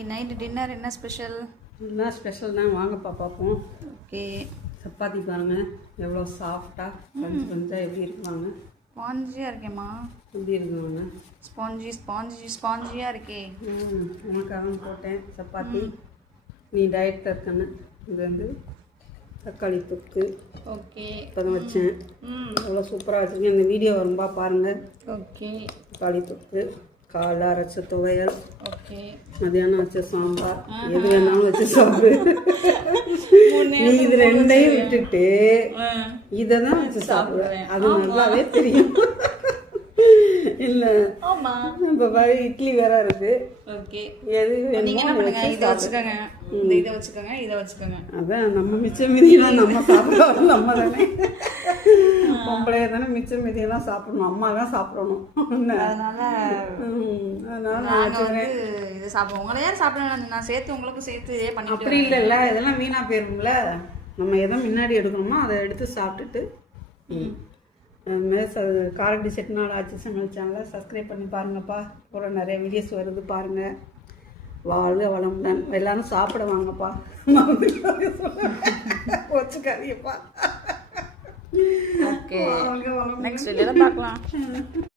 இன்னைக்கு night dinner என்ன special? என்ன ஸ்பெஷல் தான் வாங்கப்பா பார்ப்போம். ஓகே, சப்பாத்தி பாருங்கள் எவ்வளோ சாஃப்டாக கொஞ்சம் எப்படி இருக்குவாங்க. ஸ்பாஞ்சியாக இருக்கேம்மா. எப்படி இருக்குவாங்க? ஸ்பாஞ்சியாக இருக்கே. உனக்காக போட்டேன் சப்பாத்தி. நீ டயட்டில் இருக்கன்னு இது வந்து தக்காளி தொக்கு. ஓகே, இப்போ தான் வச்சேன். எவ்வளோ சூப்பராக வச்சுருக்கேன். இந்த வீடியோ வரும்பா பாருங்கள். ஓகே, தக்காளி தொக்கு, காலை அரைச்ச துவையல், ஓகே, மதியானம் வச்ச சாம்பார், எது வேணாலும் வச்சு சாப்பிடு. நீ இது ரெண்டையும் விட்டுட்டு இதை தான் வச்சு சாப்பிடுவேன். அது நல்லாவே தெரியும். இல்லை இப்போ பாரு இட்லி வேற இருக்கு. ஓகே, எது நீங்கள் என்ன பண்ணுங்க, இதை வச்சுக்கோங்க, இதை வச்சுக்கோங்க, இதை வச்சுக்கோங்க. அதான் நம்ம மிச்சம் மீதியெல்லாம் நம்ம சாப்பிடுவோம். நம்ம தானே பொம்பளைய தானே மிச்சம் மீதியெல்லாம் சாப்பிடணும். அம்மா தான் சாப்பிடணும். அதனால நாங்கள் வந்து இதை சாப்பிடுவோம். உங்களை யாரும் சாப்பிட நான் சேர்த்து உங்களுக்கு சேர்த்து இதே பண்ணி அப்படி இல்லைல்ல, இதெல்லாம் வீணாக போயிரும்ல. நம்ம எதை முன்னாடி எடுக்கணுமோ அதை எடுத்து சாப்பிட்டுட்டு அதுமாதிரி காரடி செட்டிநாடு ஆட்சி சமையல் சேனலை சப்ஸ்கிரைப் பண்ணி பாருங்கப்பா. அப்புறம் நிறைய வீடியோஸ் வருது பாருங்கள். வாழ்க வளமுடன். எல்லாரும் சாப்பிட வாங்கப்பா. வச்சுக்காதீங்கப்பா. ஓகே, நெக்ஸ்ட் வீடியோவில் பார்க்கலாம்.